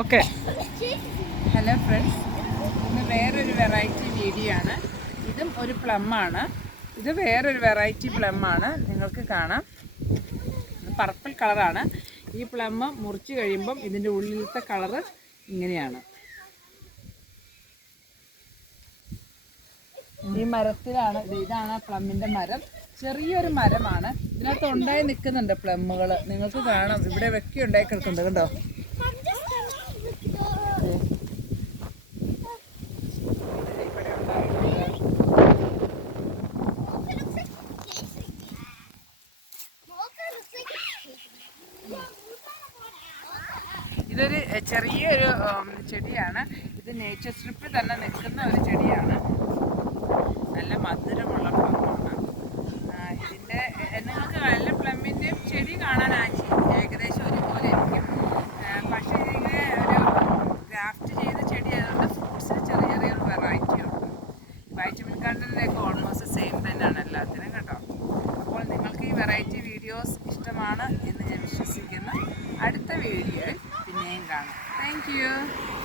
Okay. Hello friends. ഇന്ന് വേറൊരു variety video ആണ്. ഇതും ഒരു പ്ലം ആണ്. ഇത് വേറൊരു വെറൈറ്റി പ്ലം ആണ്. നിങ്ങൾക്ക് കാണാം. പർപ്പിൾ കളറാണ് ഈ പ്ലം മുറിച്ച് കഴിയുമ്പം ഇതിന്റെ ഉള്ളിലത്തെ കളറ് ഇങ്ങനെയാണ്. ഈ മരത്തിലാണ് ഇത് ഇതാണ് പ്ലമ്മിന്റെ മരം. ചെറിയൊരു മരമാണ്. ഇതിനകത്ത് ഉണ്ടായി നിൽക്കുന്നുണ്ട് പ്ലമ്മുകൾ നിങ്ങൾക്ക് കാണാം. ഇവിടെ വെക്കി ഉണ്ടായി കിടക്കുന്നുണ്ട്. കണ്ടോ? ഇതൊരു ചെറിയൊരു ചെടിയാണ്. ഇത് നേച്ചർ സ്ട്രിപ്പിൽ തന്നെ നിൽക്കുന്ന ഒരു ചെടിയാണ്. നല്ല മധുരമുള്ള പ്ലമ്മാണ് ഇതിന്റെ നിങ്ങൾക്ക് നല്ല പ്ലമ്മിന്റെയും ചെടി കാണാൻ ഏകദേശം ഒരുപോലെ ഇരിക്കും. പക്ഷേ ഇതിന് ഒരു ഗ്രാഫ്റ്റ് ചെയ്ത ചെടി ആയതുകൊണ്ട് ഫ്രൂട്ട്സിന് ചെറിയ ചെറിയൊരു വെറൈറ്റി ഉണ്ട്. വൈറ്റമിൻ കണ്ടന്റിനൊക്കെ ഓൾമോസ്റ്റ് സെയിം തന്നെയാണ് എല്ലാത്തിനും കേട്ടോ. അപ്പോൾ നിങ്ങൾക്ക് ഈ വെറൈറ്റി വീഡിയോസ് ഇഷ്ടമാണ് എന്ന് ഞാൻ വിശ്വസിക്കുന്നു. അടുത്ത വീഡിയോയിൽ Thank you.